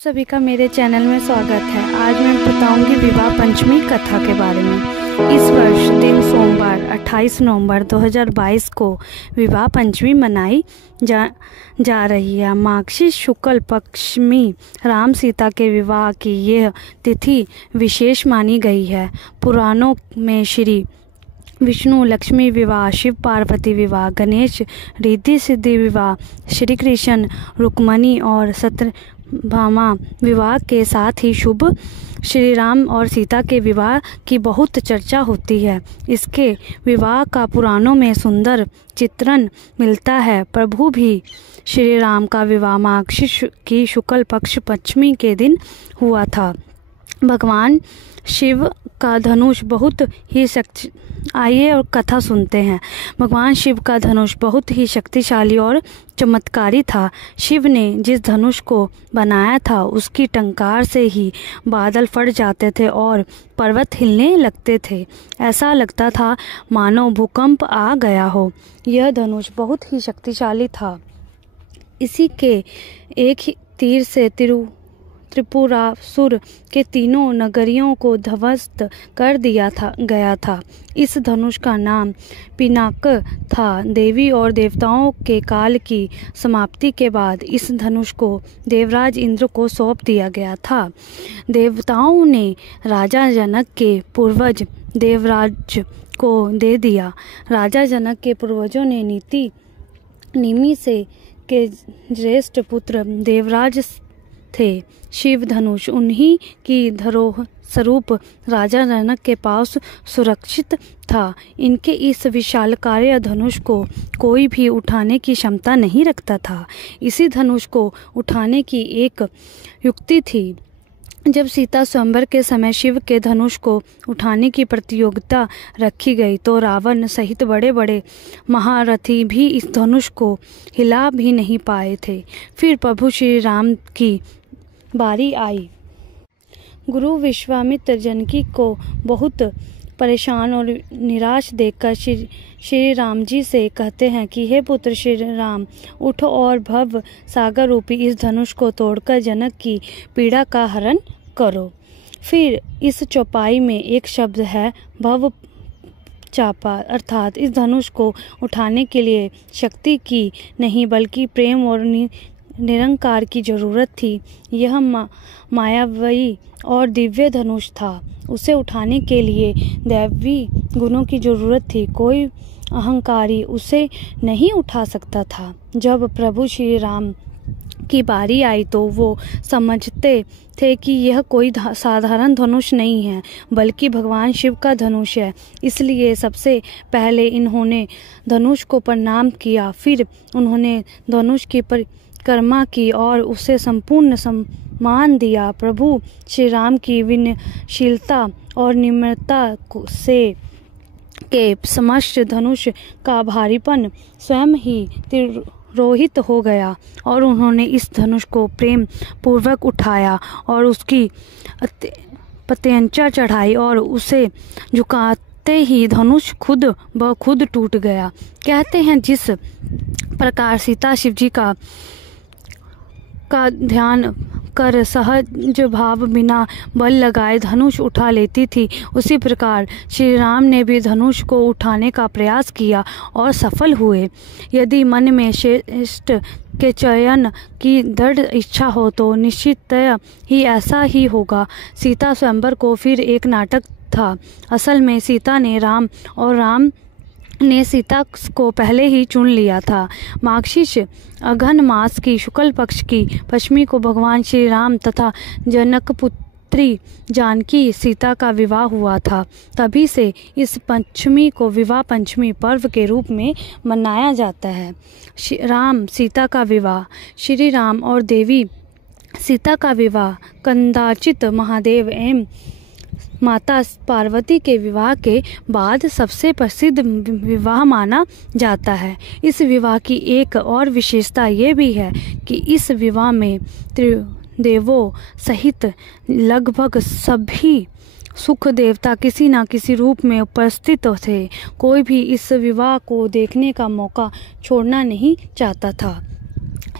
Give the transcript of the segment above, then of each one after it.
सभी का मेरे चैनल में स्वागत है। आज मैं बताऊंगी विवाह पंचमी कथा के बारे में। इस वर्ष दिन सोमवार 28 नवंबर 2022 को विवाह पंचमी मनाई जा रही है। माघ शुक्ल पक्ष में राम सीता के विवाह की यह तिथि विशेष मानी गई है। पुराणों में श्री विष्णु लक्ष्मी विवाह, शिव पार्वती विवाह, गणेश रिद्धि सिद्धि विवाह, श्री कृष्ण रुक्मणी और सत्यभामा विवाह के साथ ही शुभ श्री राम और सीता के विवाह की बहुत चर्चा होती है। इसके विवाह का पुराणों में सुंदर चित्रण मिलता है। प्रभु भी श्री राम का विवाह माघ की शुक्ल पक्ष पंचमी के दिन हुआ था। भगवान शिव का धनुष बहुत ही आइए और कथा सुनते हैं। भगवान शिव का धनुष बहुत ही शक्तिशाली और चमत्कारी था। शिव ने जिस धनुष को बनाया था उसकी टंकार से ही बादल फट जाते थे और पर्वत हिलने लगते थे। ऐसा लगता था मानो भूकंप आ गया हो। यह धनुष बहुत ही शक्तिशाली था। इसी के एक ही तीर से त्रिपुरासुर के तीनों नगरियों को ध्वस्त कर दिया गया था। इस धनुष का नाम पिनाक था। देवी और देवताओं के काल की समाप्ति के बाद इस धनुष को देवराज इंद्र को सौंप दिया गया था। देवताओं ने राजा जनक के पूर्वज देवराज को दे दिया। राजा जनक के पूर्वजों ने निमि से के ज्येष्ठ पुत्र देवराज थे। शिव धनुष उन्हीं की धरोहर स्वरूप राजा जनक के पास सुरक्षित था। इनके इस विशालकाय धनुष को कोई भी उठाने की क्षमता नहीं रखता था। इसी धनुष को उठाने की एक युक्ति थी। जब सीता स्वयंवर के समय शिव के धनुष को उठाने की प्रतियोगिता रखी गई तो रावण सहित बड़े बड़े महारथी भी इस धनुष को हिला भी नहीं पाए थे। फिर प्रभु श्री राम की बारी आई। गुरु विश्वामित्र जानकी को बहुत परेशान और निराश देखकर श्री राम जी से कहते हैं कि हे पुत्र श्री राम, उठो और भव सागर रूपी इस धनुष को तोड़कर जनक की पीड़ा का हरण करो। फिर इस चौपाई में एक शब्द है भव चापा, अर्थात इस धनुष को उठाने के लिए शक्ति की नहीं बल्कि प्रेम और निरंकार की जरूरत थी। यह मायावी और दिव्य धनुष था। उसे उठाने के लिए दैवी गुणों की जरूरत थी। कोई अहंकारी उसे नहीं उठा सकता था। जब प्रभु श्री राम की बारी आई तो वो समझते थे कि यह कोई साधारण धनुष नहीं है बल्कि भगवान शिव का धनुष है। इसलिए सबसे पहले इन्होंने धनुष को प्रणाम किया। फिर उन्होंने धनुष की परिक्रमा की और उसे संपूर्ण सम्मान दिया। प्रभु श्री राम की विनयशीलता और निम्रता से के समस्त धनुष का भारीपन स्वयं ही तिरोहित हो गया और उन्होंने इस धनुष को प्रेम पूर्वक उठाया और उसकी प्रत्यंचा चढ़ाई और उसे झुकाते ही धनुष खुद ब खुद टूट गया। कहते हैं जिस प्रकार सीता शिव जी का ध्यान कर सहज भाव बिना बल लगाए धनुष उठा लेती थी, उसी प्रकार श्री राम ने भी धनुष को उठाने का प्रयास किया और सफल हुए। यदि मन में श्रेष्ठ के चयन की दृढ़ इच्छा हो तो निश्चिततः ही ऐसा ही होगा। सीता स्वयंवर को फिर एक नाटक था। असल में सीता ने राम और राम ने सीता को पहले ही चुन लिया था। माघ अघन मास की शुक्ल पक्ष की पंचमी को भगवान श्री राम तथा जनक पुत्री जानकी सीता का विवाह हुआ था। तभी से इस पंचमी को विवाह पंचमी पर्व के रूप में मनाया जाता है। राम सीता का विवाह। श्री राम और देवी सीता का विवाह कदाचित महादेव एवं माता पार्वती के विवाह के बाद सबसे प्रसिद्ध विवाह माना जाता है। इस विवाह की एक और विशेषता ये भी है कि इस विवाह में त्रिदेवों सहित लगभग सभी सुख देवता किसी न किसी रूप में उपस्थित थे। कोई भी इस विवाह को देखने का मौका छोड़ना नहीं चाहता था।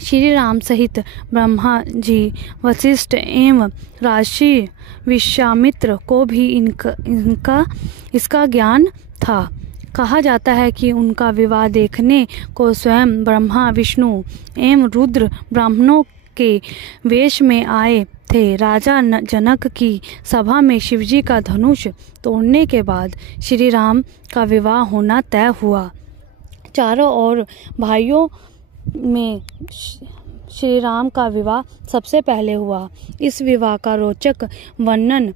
श्री राम सहित ब्रह्मा जी, वशिष्ठ एवं राशि विश्वामित्र को भी इसका ज्ञान था। कहा जाता है कि उनका विवाह देखने को स्वयं ब्रह्मा, विष्णु एवं रुद्र ब्राह्मणों के वेश में आए थे। राजा जनक की सभा में शिवजी का धनुष तोड़ने के बाद श्री राम का विवाह होना तय हुआ। चारों और भाइयों में श्री राम का विवाह सबसे पहले हुआ। इस विवाह का रोचक वर्णन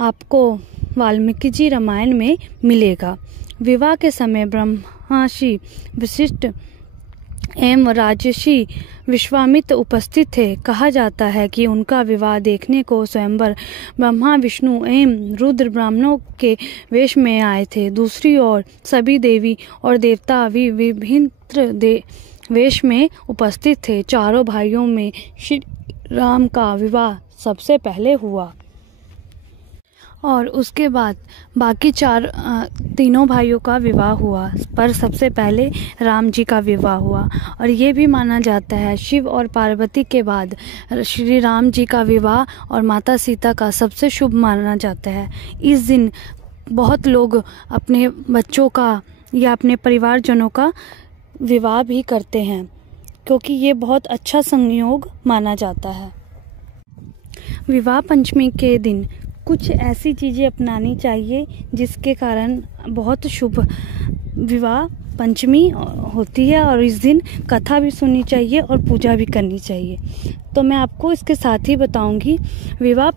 आपको वाल्मीकि जी रामायण में मिलेगा। विवाह के समय ब्रह्मर्षि वशिष्ठ एवं राजर्षि विश्वामित्र उपस्थित थे। कहा जाता है कि उनका विवाह देखने को स्वयंवर ब्रह्मा, विष्णु एवं रुद्र ब्राह्मणों के वेश में आए थे। दूसरी ओर सभी देवी और देवता भी विभिन्न वेश में उपस्थित थे। चारों भाइयों में श्री राम का विवाह सबसे पहले हुआ और उसके बाद बाकी तीनों भाइयों का विवाह हुआ, पर सबसे पहले राम जी का विवाह हुआ। और ये भी माना जाता है शिव और पार्वती के बाद श्री राम जी का विवाह और माता सीता का सबसे शुभ माना जाता है। इस दिन बहुत लोग अपने बच्चों का या अपने परिवारजनों का विवाह भी करते हैं, क्योंकि ये बहुत अच्छा संयोग माना जाता है। विवाह पंचमी के दिन कुछ ऐसी चीज़ें अपनानी चाहिए जिसके कारण बहुत शुभ विवाह पंचमी होती है। और इस दिन कथा भी सुननी चाहिए और पूजा भी करनी चाहिए। तो मैं आपको इसके साथ ही बताऊंगी। विवाह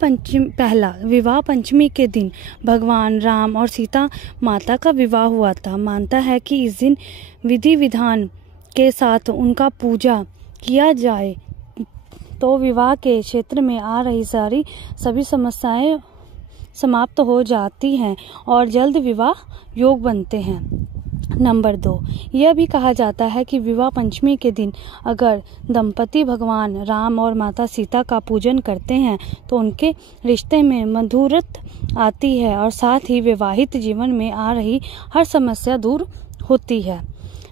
पंचमी के दिन भगवान राम और सीता माता का विवाह हुआ था। मानता है कि इस दिन विधि विधान के साथ उनका पूजा किया जाए तो विवाह के क्षेत्र में आ रही सभी समस्याएं समाप्त हो जाती हैं और जल्द विवाह योग बनते हैं। नंबर 2, यह भी कहा जाता है कि विवाह पंचमी के दिन अगर दंपति भगवान राम और माता सीता का पूजन करते हैं तो उनके रिश्ते में मधुरता आती है और साथ ही वैवाहिक जीवन में आ रही हर समस्या दूर होती है।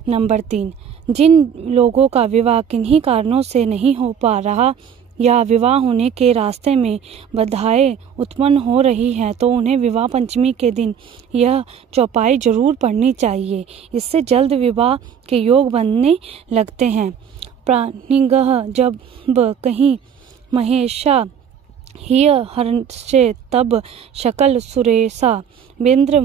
नंबर 3, जिन लोगों का विवाह किन्हीं कारणों से नहीं हो पा रहा या विवाह होने के रास्ते में बाधाएं उत्पन्न हो रही हैं तो उन्हें विवाह पंचमी के दिन यह चौपाई जरूर पढ़नी चाहिए। इससे जल्द विवाह के योग बनने लगते हैं। प्राणिगः जब कहीं महेशा हिय हर्षे तब शकल सुरेशा बेंद्र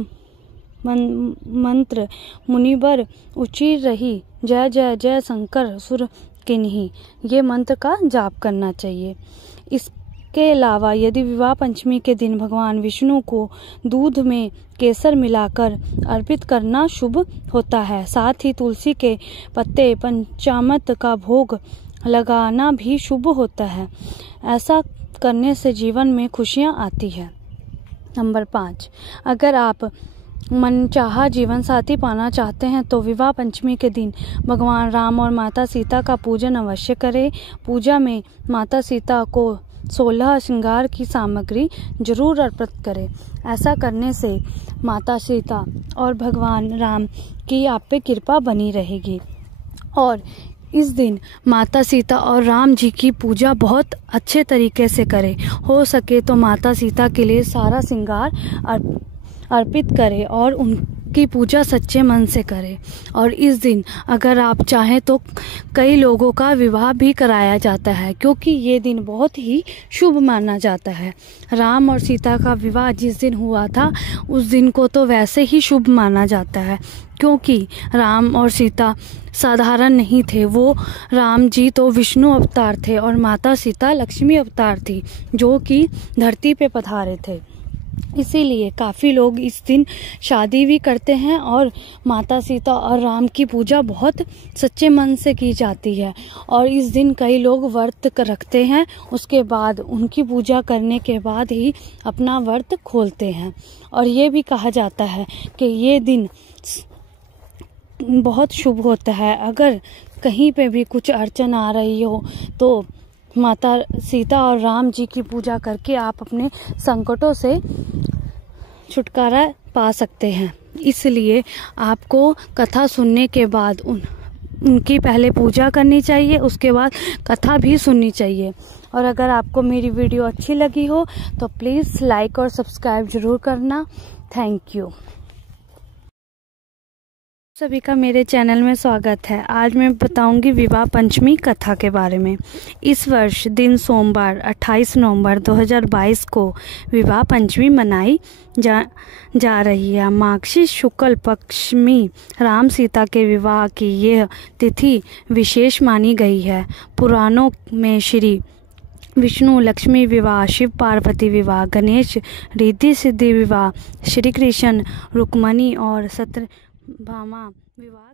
मंत्र मुनिबर उचिर रही जय जय जय शंकर सुर किन्हीं। ये मंत्र का जाप करना चाहिए। इसके अलावा यदि विवाह पंचमी के दिन भगवान विष्णु को दूध में केसर मिलाकर अर्पित करना शुभ होता है। साथ ही तुलसी के पत्ते पंचामृत का भोग लगाना भी शुभ होता है। ऐसा करने से जीवन में खुशियां आती है। नंबर 5, अगर आप मनचाहा जीवन साथी पाना चाहते हैं तो विवाह पंचमी के दिन भगवान राम और माता सीता का पूजन अवश्य करें। पूजा में माता सीता को 16 श्रृंगार की सामग्री जरूर अर्पित करें। ऐसा करने से माता सीता और भगवान राम की आप पे कृपा बनी रहेगी। और इस दिन माता सीता और राम जी की पूजा बहुत अच्छे तरीके से करें। हो सके तो माता सीता के लिए सारा श्रृंगार अर्पित करें और उनकी पूजा सच्चे मन से करें। और इस दिन अगर आप चाहें तो कई लोगों का विवाह भी कराया जाता है, क्योंकि ये दिन बहुत ही शुभ माना जाता है। राम और सीता का विवाह जिस दिन हुआ था उस दिन को तो वैसे ही शुभ माना जाता है, क्योंकि राम और सीता साधारण नहीं थे। वो राम जी तो विष्णु अवतार थे और माता सीता लक्ष्मी अवतार थी, जो कि धरती पे पधारे थे। इसीलिए काफ़ी लोग इस दिन शादी भी करते हैं और माता सीता और राम की पूजा बहुत सच्चे मन से की जाती है। और इस दिन कई लोग व्रत रखते हैं, उसके बाद उनकी पूजा करने के बाद ही अपना व्रत खोलते हैं। और ये भी कहा जाता है कि ये दिन बहुत शुभ होता है। अगर कहीं पे भी कुछ अड़चन आ रही हो तो माता सीता और राम जी की पूजा करके आप अपने संकटों से छुटकारा पा सकते हैं। इसलिए आपको कथा सुनने के बाद उनकी पहले पूजा करनी चाहिए, उसके बाद कथा भी सुननी चाहिए। और अगर आपको मेरी वीडियो अच्छी लगी हो तो प्लीज़ लाइक और सब्सक्राइब ज़रूर करना। Thank you. सभी का मेरे चैनल में स्वागत है। आज मैं बताऊंगी विवाह पंचमी कथा के बारे में। इस वर्ष दिन सोमवार 28 नवंबर 2022 को विवाह पंचमी मनाई जा रही है। माघशीर्ष शुक्ल पक्ष में राम सीता के विवाह की यह तिथि विशेष मानी गई है। पुराणों में श्री विष्णु लक्ष्मी विवाह, शिव पार्वती विवाह, गणेश रिद्धि सिद्धि विवाह, श्री कृष्ण रुक्मणी और सत्यभामा विवाह